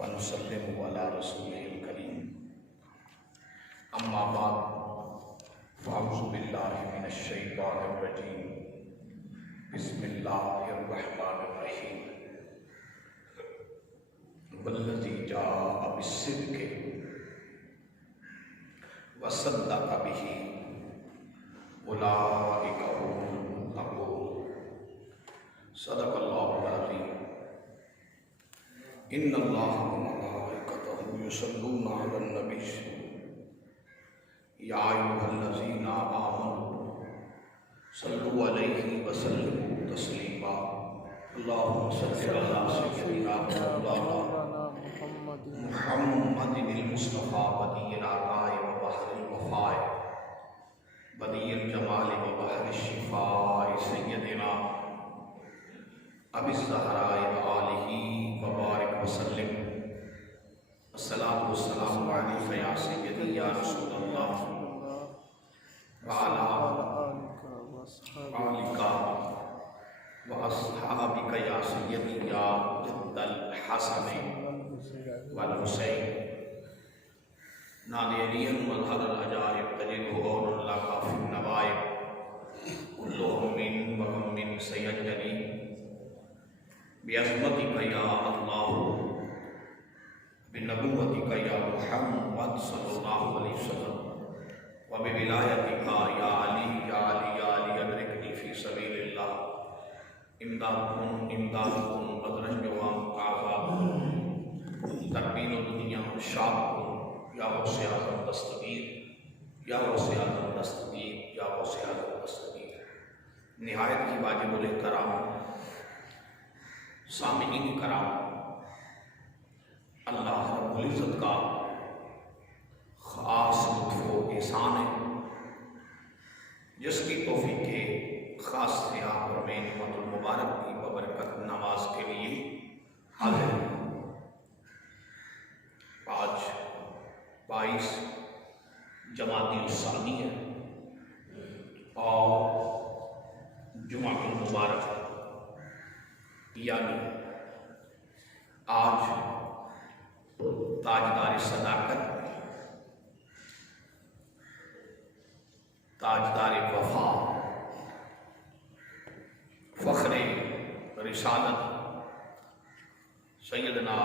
ونسلم على رسوله الكريم اما بعد فاعوذ باللہ من الشیطان الرجیم بسم اللہ الرحمن الرحیم والذی جاء بالصدق وصدق به اولئک هم المتقون صدق اللہ العظیم ان اللہ وملائکتہ یصلون علی النبی یا ایھا الذین آمنوا صلوا علیہ وسلموا تسلیما اللہم صل علی سیدنا مولانا محمد المصطفیٰ بدیع العطاء وبحر الوفاء بدیع الجمال وبحر الشفاء سیدنا ابی الزہراء وآلہ وبارک وسلم الصلاۃ والسلام علیک یا سیدی یا رسول اللہ وعلی آلک واصحابک یا سیدی یا جد الحسن والحسین نادرین مظہر العجائب تجد غور اللہ فی النوائب کلہم من وغم سینجلی بعظمتک یا اللہ بنبوتک یا محمد صلی اللہ علیہ وسلم وبولایتک یا علی یا علی یا علی ادرکنی فی سبیل اللہ امدادکم بدرن جوام کعبہ تربین دنیا شاب یا غوث اعظم دستگیر یا غوث اعظم دستگیر یا غوث اعظم دستگیر نہایت کی واجب الاحترام سامعین کرام، اللہ رب العزت کا خاص لطف و احسان ہے جس کی توفیق کے خاص سے آپ اور میں نعمت المبارک کی ببرکت نماز کے لیے حاضر ہیں۔ آج 22 جمادی الثانی ہے اور جمعہ المبارک یعنی آج تاجدار صداقت، تاجدار وفا، فخر رسالت سیدنا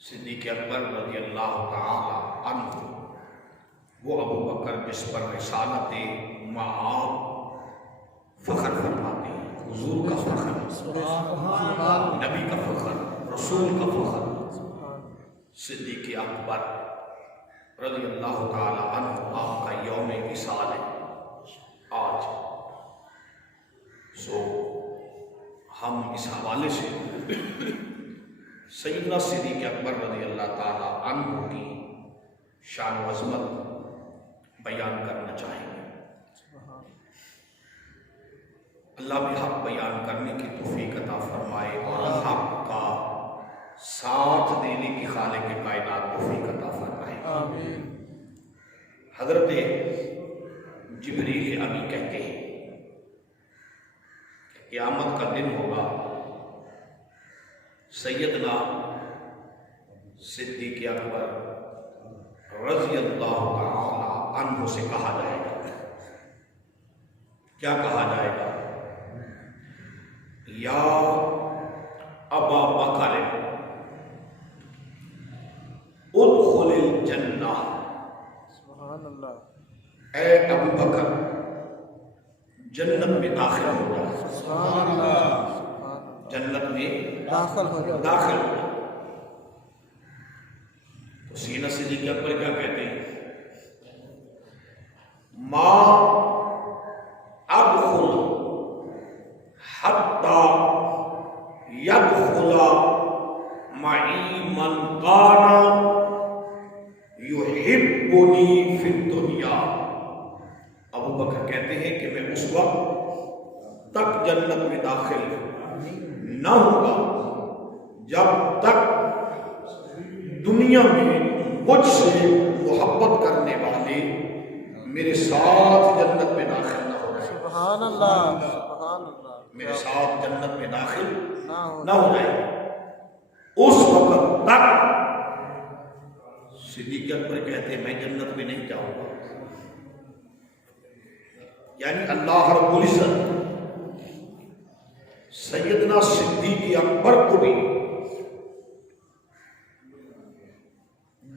صدیق اکبر رضی اللہ تعالی عنہ، وہ ابو بکر جس پر رسالت معاب فخر فرماتے ہیں، حضور کا فخر، نبی کا فخر، رسول کا فخر، صدیق اکبر رضی اللہ تعالی عنہ آپ کا یوم وصال ہے آج۔ سو ہم اس حوالے سے سیدنا صدیق اکبر رضی اللہ تعالی عنہ کی شان و عظمت بیان کرنا چاہیں گے۔ اللہ بھی حق بیان کرنے کی توفیق عطا فرمائے اور حق کا ساتھ دینے کی خالق کائنات توفیق عطا فرمائے۔ آمین۔ حضرت جبریل امی کہتے ہیں کہ قیامت کا دن ہوگا، سیدنا صدیق اکبر رضی اللہ تعالی عنہ سے کہا جائے گا، کیا کہا جائے گا؟ یا ابا بکر ادخل الجنہ، سبحان اللہ، اے ابو بکر جنت میں داخل ہو جا، سبحان اللہ، جنت میں داخل ہو جا۔ تو سینہ صدیق اکبر کیا کہتے ہیں؟ ما ادخل حتی یدخل معی من کان یحبنی فی الدنیا۔ ابو بکر کہتے ہیں کہ میں اس وقت تک جنت میں داخل نہ ہوں گا جب تک دنیا میں مجھ سے محبت کرنے والے میرے ساتھ جنت میں داخل نہ ہو جائے۔ سبحان اللہ، سبحان اللہ، میرے ساتھ جنت میں داخل نہ ہو جائے۔ اس وقت تک صدیق اکبر کہتے ہیں میں جنت میں نہیں جاؤں گا. یعنی اللہ رب العزت سیدنا صدیق اکبر کو بھی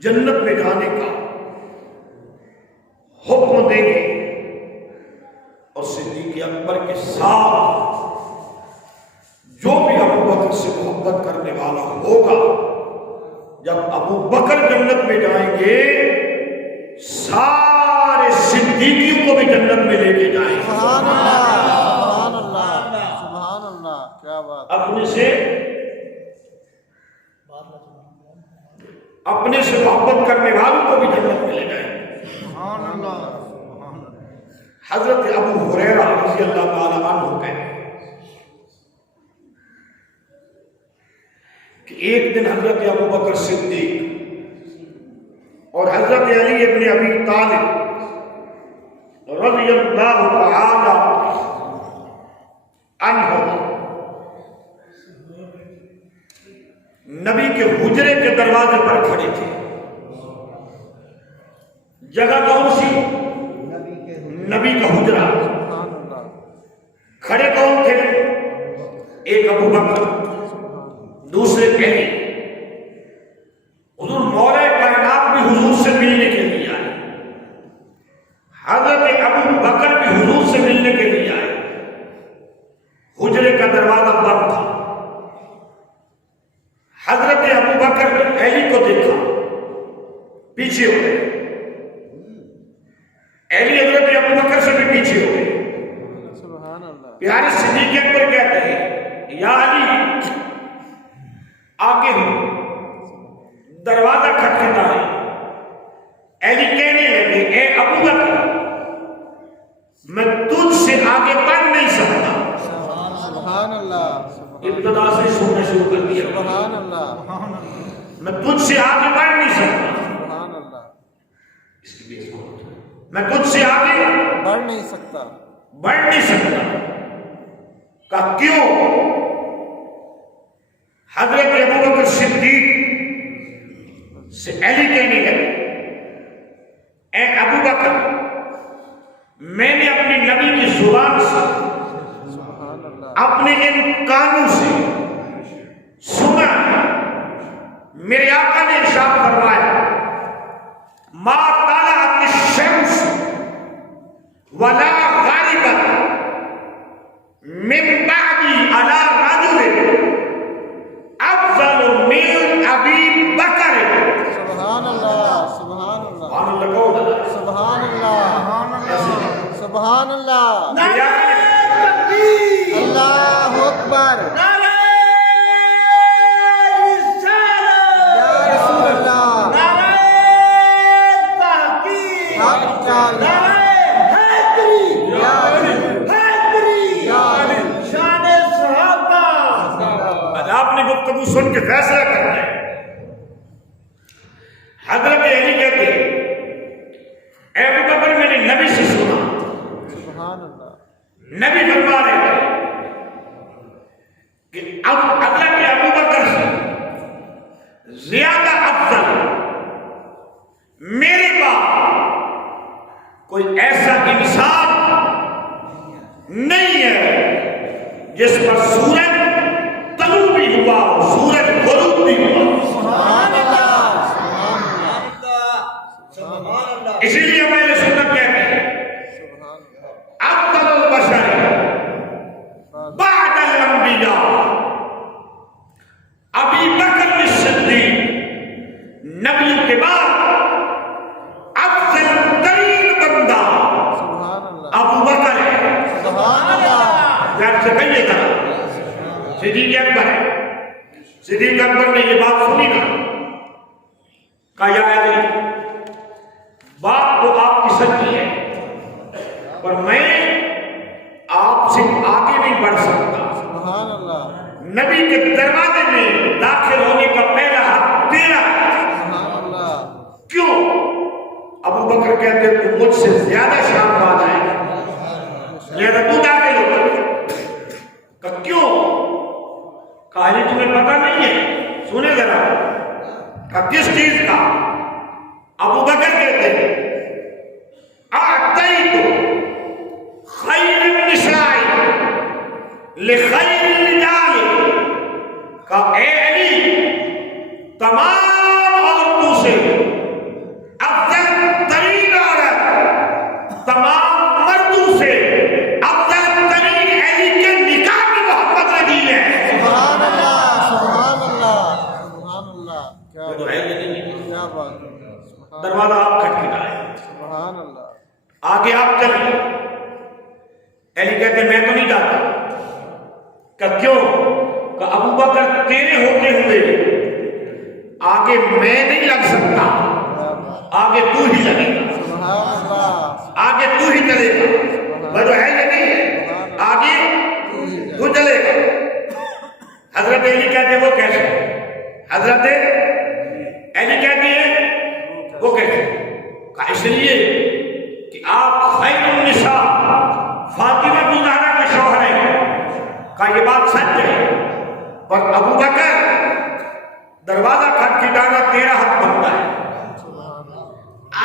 جنت میں جانے کا حکم دیں گے اور صدیق اکبر کے ساتھ جو بھی ابو بکر سے محبت کرنے والا ہوگا جب ابو بکر جنت میں جائیں گے سارے صدیقیوں کو بھی جنت میں لے کے جائیں گے. سبحان اللہ سبحان اللہ کیا بات. اپنے سے محبت کرنے والوں کو بھی جنت میں لے جائیں گے. سبحان اللہ. حضرت ابو ہریرہ رضی اللہ تعالی عنہ کہتے ہیں کہ ایک دن حضرت ابو بکر صدیق اور حضرت علی ابن ابی طالب رضی اللہ تعالی عنہ نبی کے حجرے کے دروازے پر کھڑے تھے. جگہ کون سی؟ نبی کا حجرہ. کھڑے کون تھے؟ ایک ابو بکر, دوسرے علی. حضور مولا کائنات بھی حضور سے ملنے کے لیے آئے, حضرت ابو بکر بھی حضور سے ملنے کے لیے آئے. حجرے کا دروازہ بند تھا. حضرت ابو بکر نے علی کو دیکھا, پیچھے ہو گئے. علی حضرت ابو بکر سے بھی پیچھے ہو گئے. پیارے صدیق اکبر کہتے ہیں یا علی آگے ہو. دروازہ کھٹکھٹا ہے. علی کہنے لگے اے ابو بکر میں تجھ سے آگے بڑھ نہیں سکتا. سبحان اللہ. ابتدا سے سننا شروع کر دیا. سبحان اللہ. میں تجھ سے آگے بڑھ نہیں سکتا. سبحان اللہ. اس کی بھی میں تجھ سے آگے بڑھ نہیں سکتا. بڑھ نہیں سکتا. کہا کیوں؟ حضرت ابو بکر صدیق سے علی کہنے لگے اے ابو بکر میں نے اپنی نبی کی زبان سے اپنے ان کانوں سے سنا, میرے آقا نے ارشاد فرمایا ما طلعت الشمس ولا غربت من بعدی علی رجل افضل من ابی بکر. سبحان اللہ. سبحان اللہ. سبحان اللہ. سبحان اللہ. اللہ اکبر. یا رسول اللہ. حق چاہیے. آپ نے گفتگو سن کے فیصلہ کرنا ہے. حضرت علی کہتے اے ابو بکر میں نے نبی سے سنا. سبحان اللہ. نبی فرما رہے تھے کہ اب حضرت ابو بکر سے زیادہ افضل میرے بعد کوئی ایسا انسان نہیں ہے جس پر سورج طلوع بھی ہوا سورج غروب بھی ہوا. سبحان اللہ. اسی لیے میں نے سنت کہتے ہیں افضل البشر بعد الانبیاء ابی بکر الصدیق. نبیوں کے بعد افضل ترین بندہ ابو بکر ہے. سبحان اللہ. یار سے کہیے گا صدیق اکبر ہے. صدیق اکبر نے یہ بات سنی نا, کہا یا علی بات تو آپ کی سچی ہے پر میں آپ سے آگے نہیں بڑھ سکتا. سبحان اللہ. نبی کے دروازے میں داخل ہونے کا پہلا حق تیرا ہے. سبحان اللہ. کیوں؟ ابو بکر کہتے تو مجھ سے زیادہ شان باز ہے لہذا تو داخل ہوگا. کہ کیوں؟ کہا تمہیں پتہ نہیں ہے سنے ذرا کہ کس چیز کا؟ ابو بکر کہتے ہیں اعطیت خیر النساء لخیر الرجال، کہ اے علی تمام عورتوں سے افضل ترین عورت، تمام مردوں سے افضل ترین علی کے نکاح میں محمد رضی ہے۔ سبحان اللہ، سبحان اللہ، سبحان اللہ، کیا تو ہے یہ نہیں، کیا بات ہے، دروازہ آپ کھٹکھٹائے، سبحان اللہ، آگے آپ چلیں۔ علی کہتے میں تو نہیں جاتا، کہ کیوں؟ کہ ابو بکر تیرے ہوتے ہوئے آگے میں نہیں لگ سکتا، آگے تو ہی لگے گا، سبحان اللہ، آگے تو ہی چلے گا، بھائی ہے یا نہیں ہے؟ آگے تو چلے گا۔ حضرت علی کہتے ہیں وہ کیسے؟ حضرت علی کہتے ہیں وہ کیسے؟ کہ اس لیے کہ آپ خیر النساء فاطمہ زہرا کے شوہر ہیں، کہ یہ بات سچ ہے، پر ابو بکر دروازہ کھٹکھٹانا تیرا حق بنتا ہے،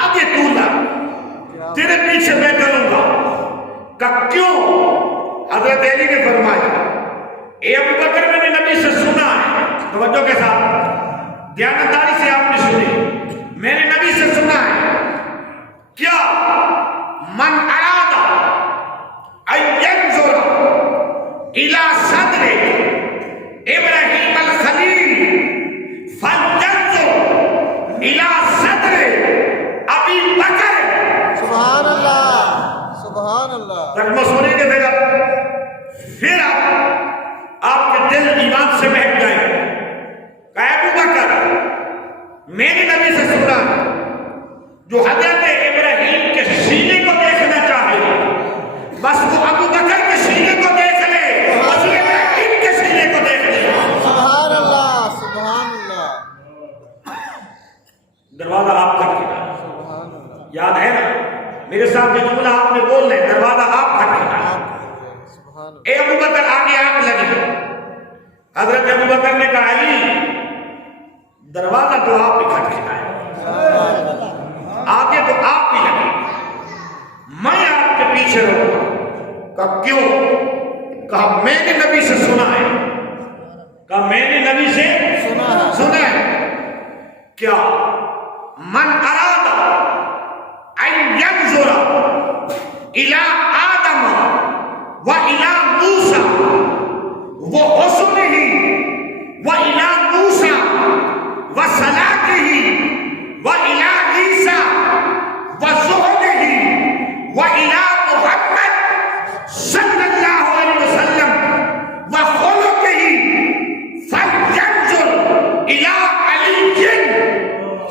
آگے تو لگ، تیرے پیچھے میں چلوں گا۔ کہ کیوں؟ حضرت علی نے فرمایا اے ابو بکر میں نے نبی سے سنا ہے، توجہ کے ساتھ دیانتداری سے آپ نے سنی، میں نے نبی سے سنا ہے، کیا من اراد ان ينظر الى صدر ابراہیم الخلیل فلينظر الى صدر ابی بکر۔ سبحان اللہ، سبحان اللہ، ترجمہ سنیں گے پھر آپ کے دل ایمان سے مہک جائیں گے۔ کہ ابو بکر میں نے نبی سے سنا جو حضرت ابراہیم کے سینے کو دیکھنا چاہے بس وہ ابو بکر کے سینے کو دیکھ لے، بس ابراہیم کے سینے کو دیکھ لے۔ سبحان اللہ، سبحان اللہ، دروازہ آپ کھٹکھٹائے، سبحان اللہ، یاد ہے نا میرے ساتھ جو جملہ آپ نے بول رہے، دروازہ آپ کھٹکھٹائے۔ سبحان اللہ، اے ابو بکر آگے آپ لگے۔ حضرت ابو بکر نے کہا علی دروازہ تو آپ ہی کھٹکھٹائے، آگے تو آپ ہی لگے، میں آپ کے پیچھے رہوں گا۔ کہا کیوں؟ کہا میں نے نبی سے سنا ہے، کہا میں نے نبی سے سنا ہے، کیا من اراد ان ينظر الى آدم وَإِلَىٰ مُوسَىٰ وَحُسْنِهِ وَإِلَىٰ مُوسَىٰ وَصَلَاتِهِ وَإِلَىٰ عِیسَىٰ وَزُهْدِهِ وَإِلَىٰ مُحَمَّدٍ صلی اللہ علیہ وسلم وَخُلُقِهِ فَلْيَنظُرْ إِلَىٰ عَلِيٍّ۔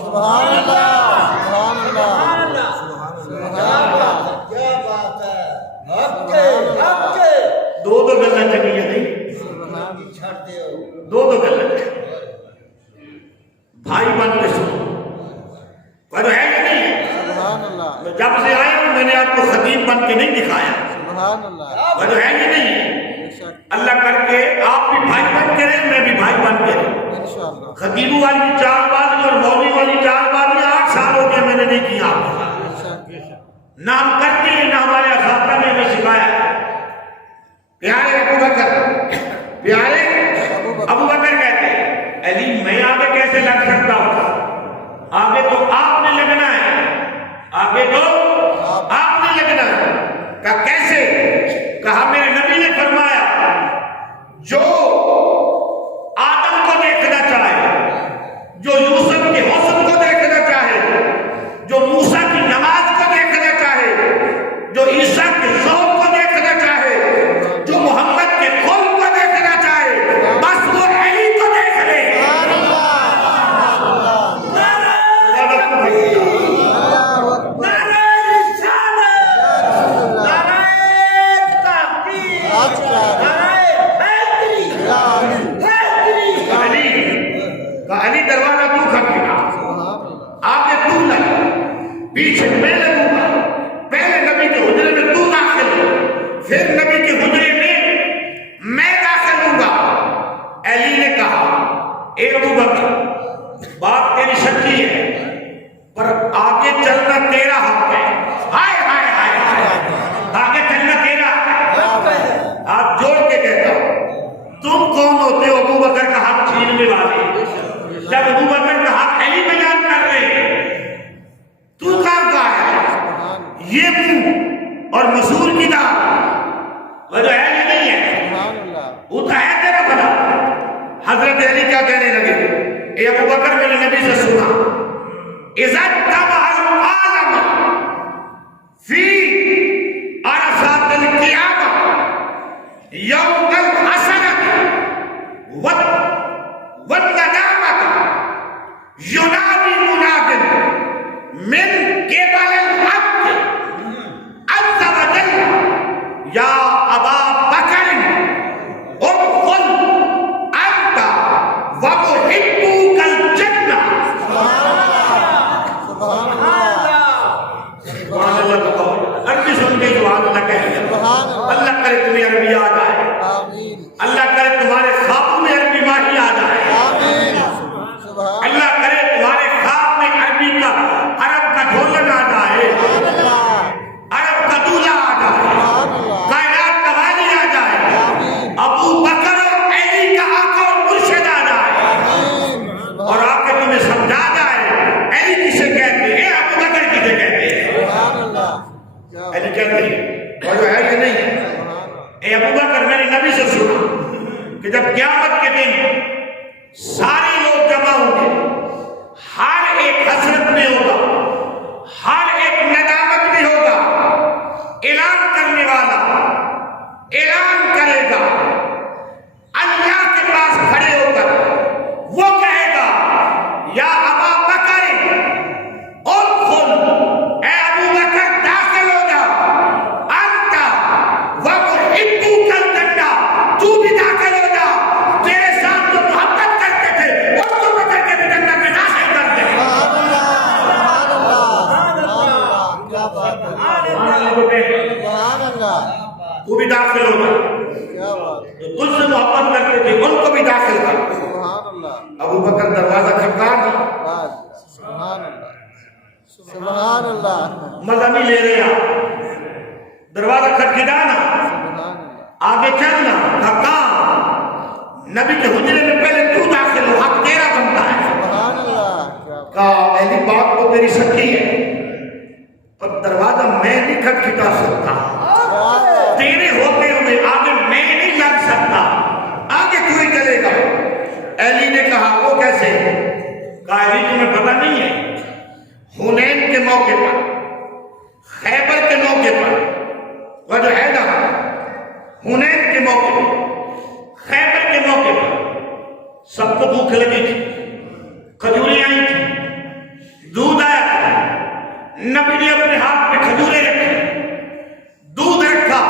سبحان اللہ، سبحان اللہ، سبحان اللہ، کیا بات ہے، حق کے حق کے دو گلہ چکی ہے نہیں، چھڑ دیو دو گلہ چکی، بھائی بن کے سنو، پر ہے یا نہیں؟ سبحان اللہ، میں جب سے آیا ہوں میں نے آپ کو خطیب بن کے نہیں دکھایا، سبحان اللہ، پر ہے یا نہیں؟ بے شک، اللہ کر کے آپ بھی بھائی بن کے رہے، میں بھی بھائی بن کے رہے۔ انشاءاللہ، خطیبو والی چار بازی اور مولوی والی چار بازی 8 سال ہو گئے میں نے نہیں کیا آپ کے ساتھ، بے شک، نہ ہم کرتے ہیں نہ ہمارے اساتذہ نے ہمیں سکھایا۔ پیارے ابو بکر، پیارے ابو بکر کہتے ہیں علی میں آگے کیسے لگ سکتا ہوں؟ آگے تو آپ نے لگنا ہے، آگے تو آپ نے لگنا ہے۔ کہا کیسے؟ کہا میرے نبی نے فرمایا جو آدم کو دیکھنا چاہے، جو یوسف کے حسن کو دیکھنا چاہے، جو موسیٰ کی نماز کو دیکھنا چاہے، جو عیسیٰ کے ذوق کو دیکھنا چاہے، جو محمد کے خلق کو دیکھنا چاہے، بس وہ علی کو دیکھ لے۔ نعرہ رسالت، نعرہ تحقیق، نعرہ حیدری، حیدری۔ علی دروازہ تو کھٹکھٹا، آگے تو لگ، پیچھے میں لگوں گا، پہلے نبی کے حجرے میں تو داخل ہو، پھر نبی کے حجرے میں میں داخل ہوں گا۔ علی نے کہا اے ابو بکر بات تیری سچی ہے پر آگے چلنا تیرا حق ہے. ہائے ہائے ہائے ہائے، آگے چلنا تیرا حق ہے. ہاتھ جوڑ کے کہتا ہوں، تم کون ہوتے ہو ابو بکر کا حق چھیننے والے؟ جب ابو بکر کا حق علی بیان کر رہے ہیں تو کہاں کا ہے؟ یہ منہ اور مسور کی دار وہ جو ہے یہ نہیں ہے، وہ تو ہے تیرا بنا. حضرت علی کیا کہنے لگے؟ اے ابو بکر میں نے نبی سے سنا اذا تبع العالم فی عرصات القیامہ یوم الحسنۃ والندامۃ ینادی مناد من قبل الحق عز وجل یا ابا بکر ادخل انت ومحبوک الجنہ. سبحان اللہ تو کہو، عربی سن کے سبحان اللہ کہیے. اللہ کرے تمہیں عربی یاد آئے، اللہ کرے تمہارے خوابوں میں عربی ماہی یاد آئے، اللہ کرے تمہارے خواب میں عربی کا عرب کا ڈھولن آ جائے، عرب کا دولہ آ جائے، کائنات کا والی آ جائے، ابو بکر اور علی کا آقا اور مرشد آ جائے اور آ کے تمہیں سمجھا جائے علی کسے کہتے ہیں، ابو بکر کسے کہتے ہیں. علی کہتے ہیں اور جو ہے یہ نہیں ہے. اے ابو بکر میں نے نبی سے سنا کہ جب قیامت کے دن سارے لوگ جمع ہوں گے، ہر ایک حسرت میں ہوگا، ہر ایک ندامت میں ہوگا. اعلان کرنے والا اعلان کرے گا اللہ کے پاس کھڑے ہو کر، وہ کہے گا یا ابا بکر ادخل، اے ابو بکر داخل ہو جا، انت ومحبوک الجنہ، تو بھی داخل ہو جا، تیرے ساتھ جو محبت کرتے تھے ان کو پکڑ کے بھی جنت میں داخل کر دے. تو بھی داخل ہو جا، جو تجھ سے محبت کرتے تھے ان کو بھی داخل کر. ابو بکر دروازہ کھٹکھانا، سبحان اللہ. مزہ نہیں لے رہے آپ، دروازہ کھٹکھٹانا، آگے چلنا، دھکا. نبی کے حجرے میں پہلے تو داخل ہو، حق تیرا بنتا ہے. کہا اہلی بات تو تیری سچی ہے پر دروازہ میں نہیں کھٹکھٹا سکتا، تیرے ہوتے ہوئے آگے میں نہیں لگ سکتا، آگے تو ہی چلے گا. علی نے کہا وہ کیسے؟ کہا علی تمہیں پتہ نہیں ہے، حنین کے موقع پر، خیبر کے موقع پر، وہ جو ہے نا حنین کے موقع پر، خیبر کے موقع پر سب کو بھوک لگی تھی، کھجوریں آئی تھی، دودھ آیا تھا. نبی نے اپنے ہاتھ پہ کھجوریں رکھی، دودھ رکھا.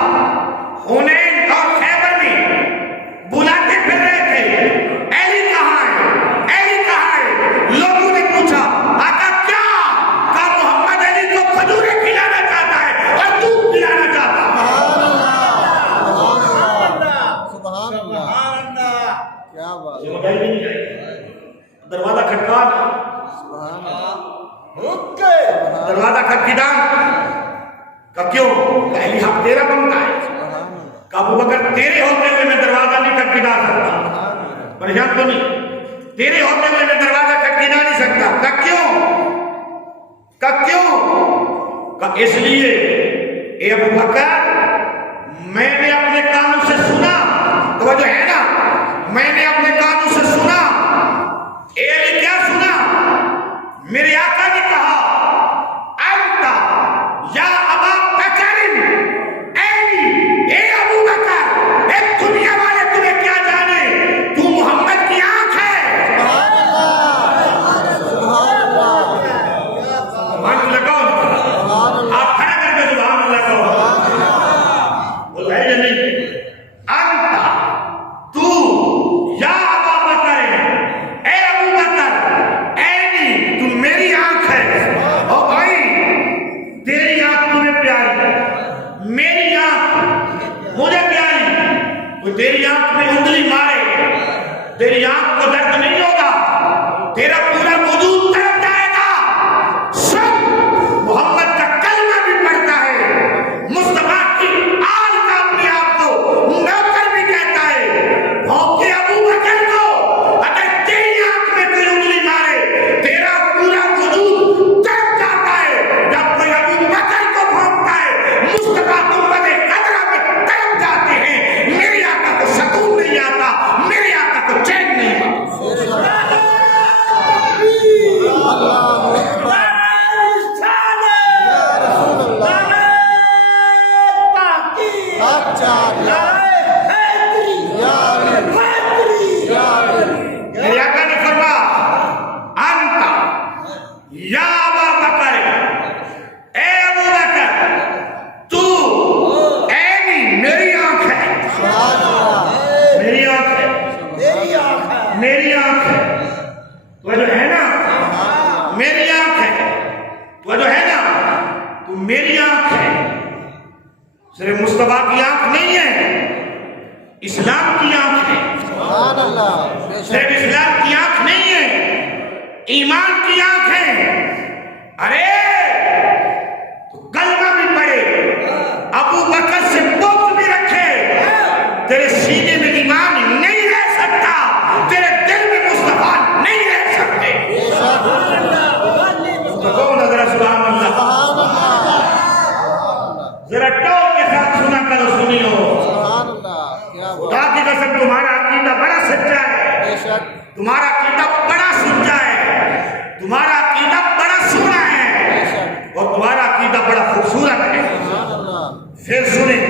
حنین اور خیبر میں بلاتے پھر رہے تھے علی کہاں ہے، علی کہاں ہے. لوگوں نے پوچھا آقا کیا؟ کہا محمد علی کو کھجوریں کھلانا چاہتا ہے اور دودھ پلانا چاہتا ہے. سبحان اللہ. کیا بات. دروازہ کھٹکھٹانا، دروازہ کھٹکھٹانا. کہ کیوں؟ کہ علی حق تیرا بنتا ہے. کہ ابو بکر تیرے ہوتے ہوئے میں دروازہ نہیں کھٹکھٹا سکتا، پریشان تو نہیں، تیرے ہوتے ہوئے میں دروازہ کھٹکھٹا نہیں سکتا. کہ کیوں؟ کہ کیوں؟ کہ اس لیے اے ابو بکر میں نے اپنے کانوں سے سنا، توجہ ہے نا، میں نے اپنے کانوں سے سنا. اے علی کیا سنا؟ میرے آقا نے کہا انت یا ابا بکر، اے ابو بکر، اے دنیا والے تمہیں کیا جانے، تو محمد کی آنکھ ہے. سبحان اللہ لگاؤ، آپ کھڑا کر کے سبحان اللہ کہو. وہ ہے یا نہیں؟ آنکھ ہے، تو جو ہے نا میری آنکھ ہے، تو جو ہے نا تو میری آنکھ ہے. صرف مصطفیٰ کی آنکھ نہیں ہے، اسلام کی آنکھ ہے. سبحان اللہ. بے شک. صرف اسلام کی آنکھ نہیں ہے، ایمان کی آنکھ ہے. ارے تو کلمہ بھی پڑھے، ابو بکر سے بغض بھی رکھے، تیرے سینے میں ایمان نہیں رہ سکتا، تیرے دل میں مصطفیٰ نہیں رہ سکتے. بے شک. تو کون ذرا سبحان اللہ، سبحان اللہ. ذرا ٹوک کے ساتھ سنا کرو، سنیو. سبحان اللہ. کیا خدا بات. کی قسم تمہارا عقیدہ بڑا سچا ہے، بے شک. تمہارا عقیدہ بڑا سچا ہے، تمہارا عقیدہ بڑا سونا ہے، بے شک. اور تمہارا عقیدہ بڑا خوبصورت ہے. سبحان اللہ. پھر سنیں،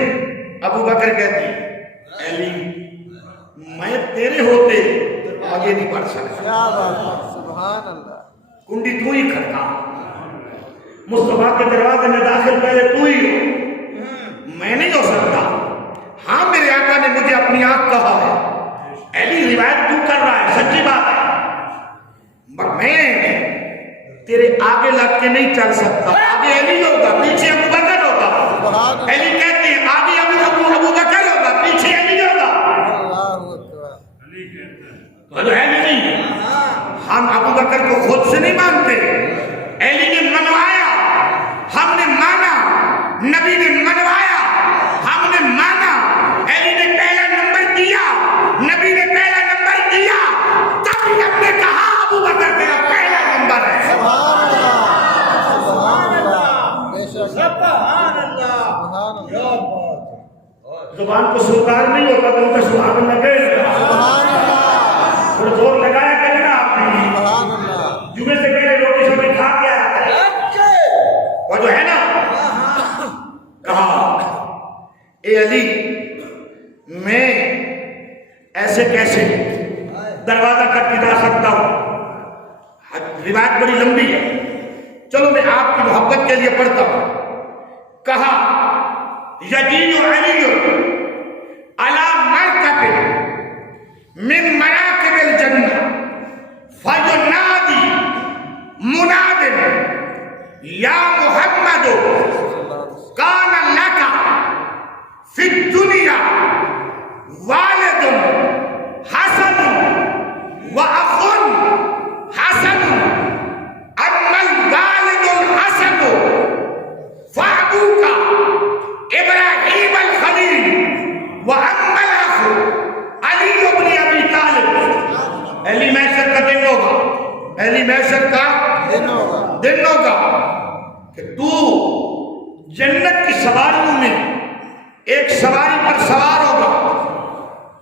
ابو بکر کہتی علی میں تیرے ہوتے آگے نہیں بڑھ سکتا، کیا بات ہے. سبحان اللہ. کنڈی تو ہی کھڑکا، مصطفیٰ کے دروازے میں داخل پہلے تو ہی ہو، میں نہیں ہو سکتا. ہاں میرے آقا نے مجھے اپنی آنکھ کہا ہے، علی روایت تو کر رہا ہے، سچی بات ہے، پر میں تیرے آگے لگ کے نہیں چل سکتا. آگے علی ہوگا، پیچھے ابو بکر ہوگا. سبحان اللہ. علی کہتے ہیں آگے ابو بکر ہوگا، پیچھے علی ہوگا. اللہ اکبر. تو ہے نہیں، ہم ابو بکر کو خود سے نہیں مانتے، علی نے منوایا، ہم نے مانا، نبی نے منوایا، ہم نے مانا. علی نے پہلا نمبر دیا، نبی نے پہلا نمبر دیا، تب ہم نے کہا ابو بکر تیرا پہلا نمبر ہے. سبحان اللہ. سبحان اللہ. بے شک. سبحان اللہ. سبحان اللہ. کیا بات ہے. زبان کو سرکار نہیں ہوتا تو ان کا سبحان اللہ کہے گا. سبحان اللہ. تھوڑا زور لگایا کرے نا آپ نے. سبحان اللہ. جمعے سے پہلے روٹی شوٹی کھا کے آیا کرے. وہ جو ہے نا کہا اے علی میں ایسے کیسے دروازہ کھٹکھٹا سکتا ہوں، روایت بڑی لمبی ہے، چلو میں آپ کی محبت کے لیے پڑھتا ہوں. کہا یجیء علی علی مرکب من مراکب الجنہ فینادی مناد یا محمد کان لک فی الدنیا والد حسن واخ حسن اما الوالد الحسن فابوک ابراہیم الخلیل واما الاخ علی بن ابی طالب. علی محشر کا دن ہوگا، علی محشر کا دن ہوگا. دن ہوگا کہ تو جنت کی سواریوں میں ایک سواری پر سوار ہوگا،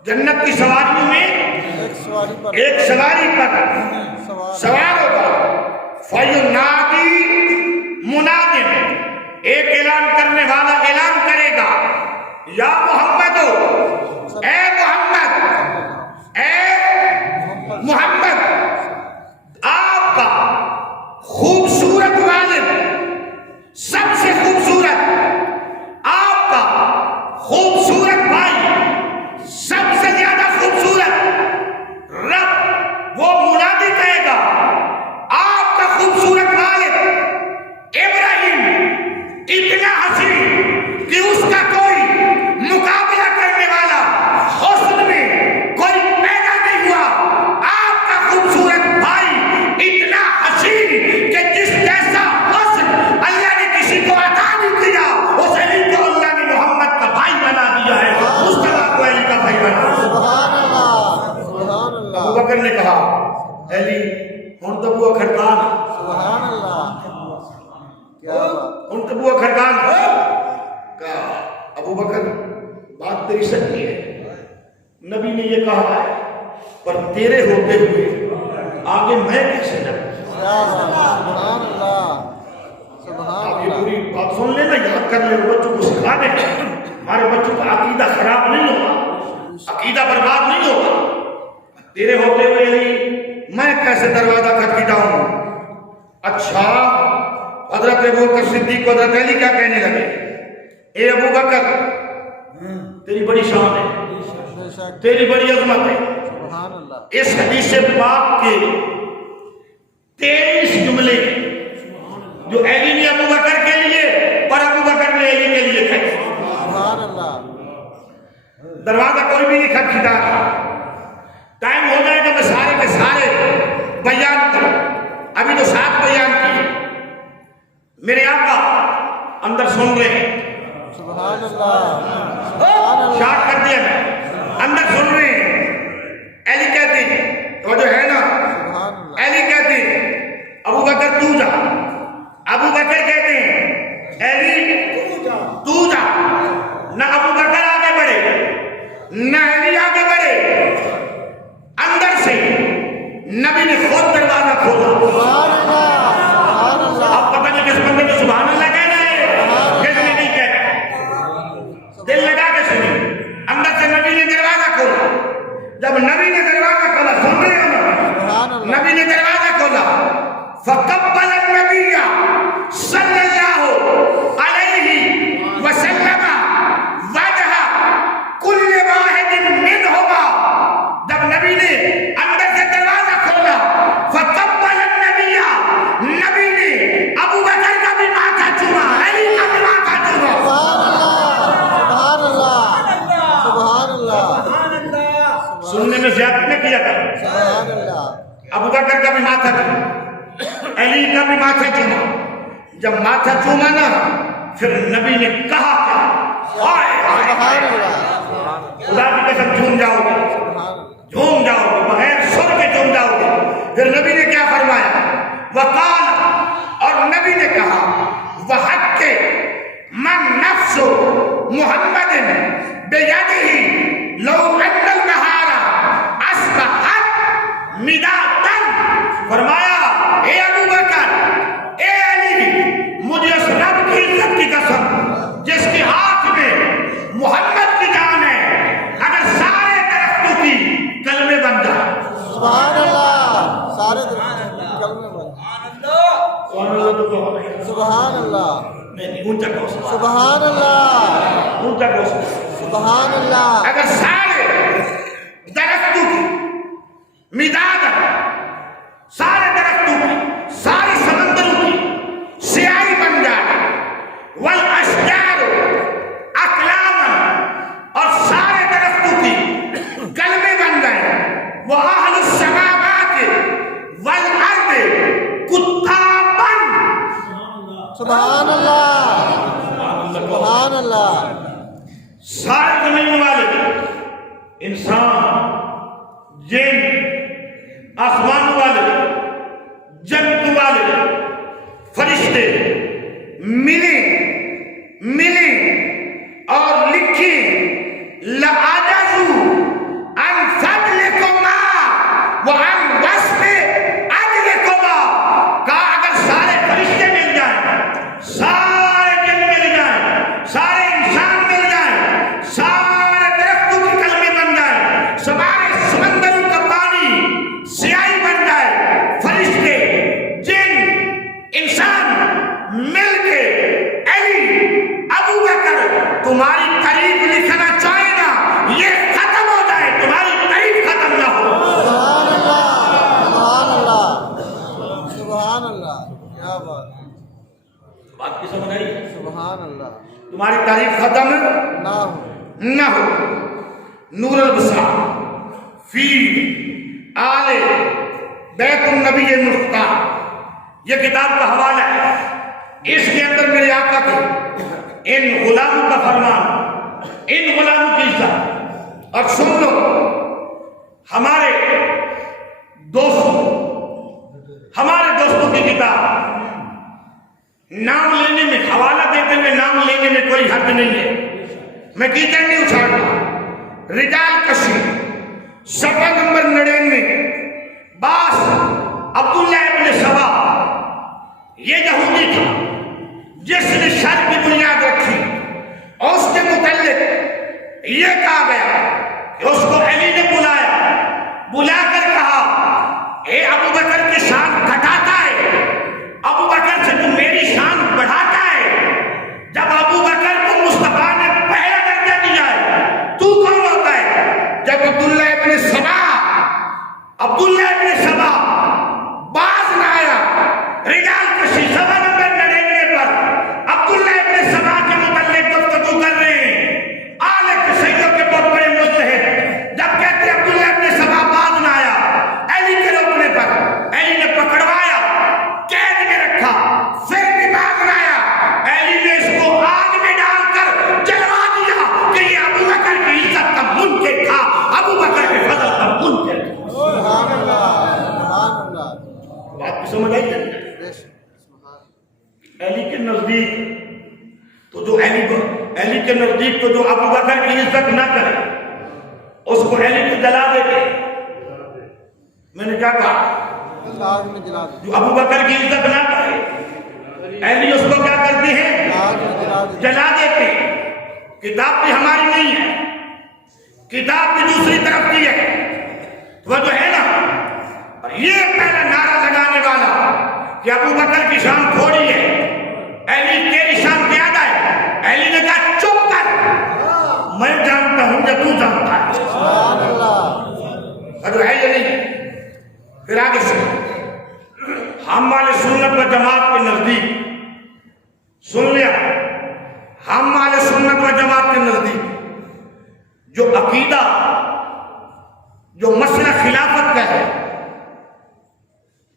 جنت کی سواریوں میں ایک سواری پر ایک سواری پر سوار ہوگا. فینادی منادن، ایک اعلان کرنے والا اعلان کرے گا، یا محمد، اے محمد، اے محمد، آپ کا خوبصورت والد، سب سے خوبصورت، آپ کا خوبصورت بھائی، سب سے زیادہ خوبصورت. رب وہ منادی کہے گا، آپ کا خوبصورت والد ابراہیم اتنا حسین کہ اس کا کوئی مقابلہ کرنے والا حسن میں کوئی پیدا نہیں ہوا. آپ کا خوبصورت بھائی اتنا حسین کہ جس جیسا حسن اللہ نے کسی کو عطا نہیں کیا، اس علی کو اللہ نے محمد کا بھائی بنا دیا ہے، مصطفیٰ کو علی کا بھائی بنا دیا. سبحان اللہ. سبحان ابو اللہ. بکر نے کہا علی ہن تو بوا کھڑکان، سبحان اللہ. کیا بات. ہن تو بوا کھڑکان. کہا ابو بکر بات تیری سچی ہے، نبی نے یہ کہا ہے، پر تیرے ہوتے ہوئے آگے میں کیسے جاؤں. کیا بات. سبحان اللہ. سبحان آپ یہ اللہ. پوری بات سن لینا، یاد کر لیں، بچوں کو سکھا دیں، ہمارے بچوں کا عقیدہ خراب نہیں ہوگا، عقیدہ برباد نہیں ہوگا. تیرے ہوتے ہوئے علی میں کیسے دروازہ کھٹکھٹاؤں. اچھا حضرت ابو بکر صدیق کو حضرت علی کیا کہنے لگے، اے ابو بکر تیری بڑی شان ہے، بے شک. تیری بڑی عظمت ہے، سبحان اللہ. اس حدیث پاک کے 23 جملے جو علی نے ابو بکر کے لیے اور ابو بکر نے علی کے لیے کہے. سبحان اللہ. دروازہ کوئی بھی نہیں کھٹکھٹا رہا. ٹائم ہو جائے گا میں سارے کے سارے بیان کروں. ابھی تو 7 بیان کیے. میرے آقا اندر سن رہے ہیں. سبحان اللہ. سبحان اللہ. شارٹ کر دیا میں. اندر سن رہے ہیں. علی کہتے ہیں تو جو ہے نا سبحان اللہ. علی کہتے ہیں ابو بکر تو جا. ابو بکر کہتے ہیں علی تو جا. نہ ابو بکر آگے بڑھے نہ علی آگے بڑھے. اندر سے نبی نے خود دروازہ کھولا. سبحان اللہ. سبحان اللہ. اب پتہ نہیں کس بندے کو سبحان اللہ کہنا ہے کس نے نہیں کہنا. دل لگا کے سنیں. اندر سے نبی نے دروازہ کھولا. جب نبی نے دروازہ کھولا سن رہے ہو نا. سبحان اللہ. نبی نے دروازہ کھولا. فقبل النبی صلی اللہ علیہ وسلم وجہ کل واحد منہما. جب نبی نے اندر سے دروازہ کھولا فقبل النبی نبی نے ابو بکر کا بھی ماتھا چوما علی کا بھی ماتھا چوما. سبحان اللہ. سبحان اللہ. سبحان اللہ. سننے میں زیادہ نہ کیا تھا. سبحان اللہ. ابو بکر کا بھی ماتھا چوما علی کا بھی ماتھا چوما. جب ماتھا چوما نا پھر نبی نے کہا کیا. سبحان اللہ. خدا کی قسم جھوم جاؤ گے. جھوم جاؤ گے بغیر سر کے جھوم جاؤ گے. پھر نبی نے کیا فرمایا. وقال اور نبی نے کہا وحق من نفس محمد بیدہ لو ان النہار اصبحت مدادا. فرمایا اے ابو بکر اے علی مجھے اس رب کی عزت کی قسم جس کے ہاتھ میں محمد کی جان ہے اگر سارے درختوں کی کلمے بن جائے. سبحان اللہ. سارے کلمے بن. سبحان اللہ. اونچا کہو سبحان اللہ. اونچا کہو. سبحان اللہ. اگر سارے درختوں کی مداد سارے درختوں کی سارے سمندروں کی سیاہی بن جائے والاشجار اقلاما اور سارے درختوں کی کلمے بن جائے واہل السماوات والارض کتابا. سبحان اللہ. سبحان اللہ. سارے زمین والے انسان جن آسمان والے جنت والے فرشتے ملیں اور لکھیں لَعَجَزُوا عَنْ فَضْلِكُمَا وَعَنْ وَصْفِ أَجْرِكُمَا. کہا اگر سارے فرشتے مل جائیں سارے جن مل جائیں سارے انسان مل جائیں سارے درختوں کی کلمے بن جائیں سارے سمندروں کا پانی سیاہی بن جائے فرشتے جن انسان مل کے علی ابو بکر تمہاری تعریف لکھنا چاہے نا یہ ختم ہو جائے تمہاری تعریف ختم نہ ہو. سبحان اللہ. سبحان اللہ. سبحان اللہ. کیا بات. بات کی سمجھ آئی. سبحان اللہ. تمہاری تعریف ختم نہ ہو. نور البصار فی آل بیت النبی مختار یہ کتاب کا حوالہ ہے. اس کے اندر میرے آقا کے ان غلاموں کا فرمان ان غلاموں کی عزت. اور سن لو ہمارے دوستوں کی کتاب نام لینے میں حوالہ دیتے ہوئے نام لینے میں کوئی حد نہیں ہے. میں کیچڑ نہیں اچھاڑتا. رجال کشی صفحہ نمبر 99 باس عبداللہ ابن سبا یہ یہودی تھا جس نے شر کی بنیاد رکھی اور اس کے متعلق یہ کہا گیا کہ اس کو علی نے بلا کر کہا اے ابو بکر کی شان گھٹاتا ہے ابو بکر سے تم میری شان بڑھاتا ہے. جب ابو بکر کو مصطفیٰ نے پہلا درجہ دیا ہے تو کون ہوتا ہے. جب عبداللہ ابن سبا سمجھ آئی؟ علی کے نزدیک تو جو علی کے نزدیک تو جو ابو بکر کی عزت نہ کرے اس کو علی کو جلا دیتے. میں نے کیا کہا؟ جو ابو بکر کی عزت نہ کرے علی اس کو کیا کرتے ہیں؟ جلا دیتے. کتاب بھی ہماری نہیں ہے, کتاب بھی دوسری طرف کی ہے. وہ جو ہے نا, اور یہ پہلا نعرہ لگانے والا کہ ابو بکر کی شان تھوڑی ہے, علی تیری شان زیادہ ہے. علی نے کہا چپ کر, میں جانتا ہوں کہ تو جانتا ہے. سبحان اللہ. اور ہے یہ نہیں. پھر آگے سے ہم والے سنت و جماعت کے نزدیک, سن لیا, ہم والے سنت و جماعت کے نزدیک جو عقیدہ, جو مسئلہ خلافت کا ہے,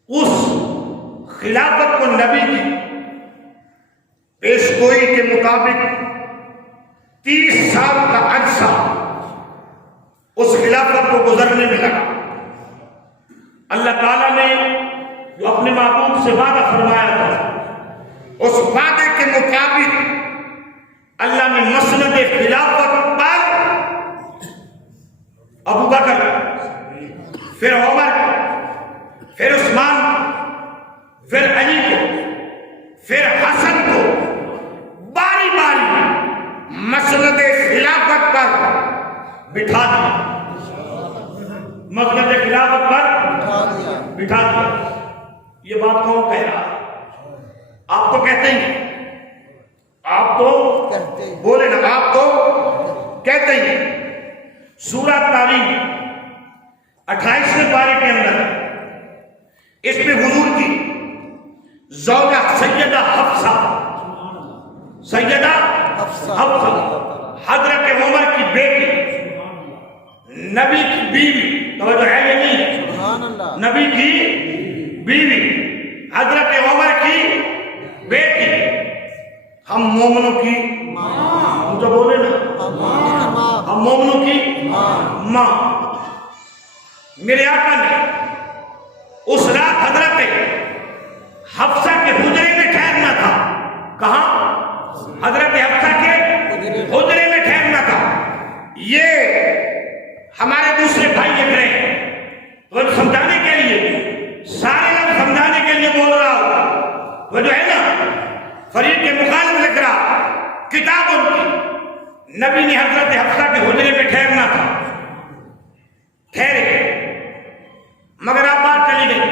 اس خلافت کو نبی کی پیش گوئی کے مطابق 30 سال کا عرصہ اس خلافت کو گزرنے میں لگا. اللہ تعالیٰ نے جو اپنے محبوب سے وعدہ فرمایا تھا, اس وعدے کے مطابق اللہ نے مسند خلافت پر ابو بکر, پھر عمر, پھر عثمان, پھر علی کو, پھر حسن کو باری باری مسند خلافت پر بٹھا دیا. مسند خلافت پر بٹھا دیا. یہ بات کون کہہ رہا ہے؟ آپ تو کہتے ہیں, آپ تو بولے نا, آپ تو کہتے ہیں. سورہ تحریم 28ویں پارے کے اندر اس میں حضور کی زوجہ سیدہ حفصہ حضرت عمر کی بیٹی, نبی کی بیوی, توجہ ہے یہ نہیں, نبی کی بیوی حضرت عمر کی بیٹی, ہم مومنوں کی مجھے بولے نا, ہم مومنوں کی ماں. میرے آقا نے اس رات حضرت حفصہ کے حجرے میں ٹھہرنا تھا. کہاں؟ حضرت حفصہ کے حجرے میں ٹھہرنا تھا. یہ ہمارے دوسرے بھائی لکھ رہے ہیں, وہ سمجھانے کے لیے, سارے لوگ سمجھانے کے لیے بول رہا ہوں. وہ جو ہے نا فریق کے مخالف لکھ رہا, کتاب ان کی, نبی نے حضرت حفصہ کے حجرے میں ٹھہرنا تھا. ٹھہرے, مگر آپ بات چلی گئی.